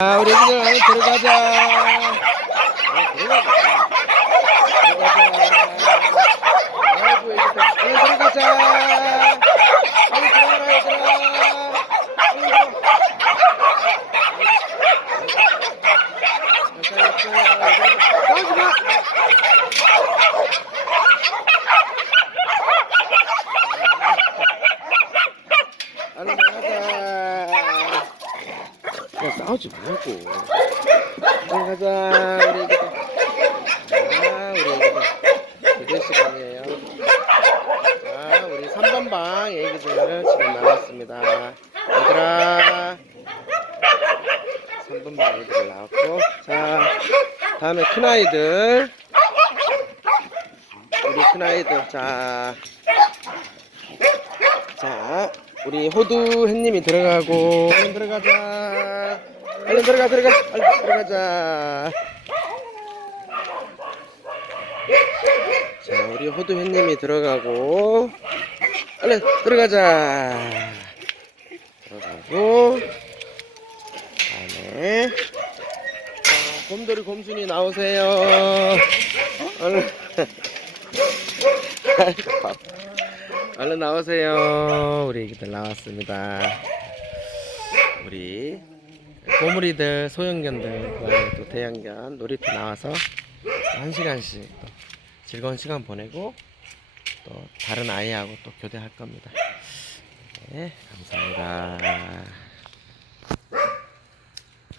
아, 우리 그냥 들어가자. 어, 들어가자. 들어가자. 아이고. 얼른 들어가자. 빨리 들어가라, 얘들아. 얼른 들어. 나오지 마. 얼른 나가자. 야, 싸우지 말고. 얼른 가자, 우리 애기들. 아, 우리 애기들. 교대 시간이에요. 자, 우리 3번 방 애기들 지금 나왔습니다. 얘들아. 3번 방 애기들 나왔고. 자, 다음에 큰아이들. 우리 큰아이들. 자. 자, 우리 호두 햇님이 들어가고 얼른 들어가자. 얼른 들어가 들어가. 얼른 들어가자. 자, 우리 호두 햇님이 들어가고 얼른 들어가자. 들어가고 다음에 자, 곰돌이 곰순이 나오세요. 얼른 얼른 나오세요. 우리 애기들 나왔습니다. 우리 고무리들, 소형견들, 그다음에 또 대형견 놀이터 나와서 한 시간씩 또 즐거운 시간 보내고 또 다른 아이하고 또 교대할 겁니다. 네, 감사합니다.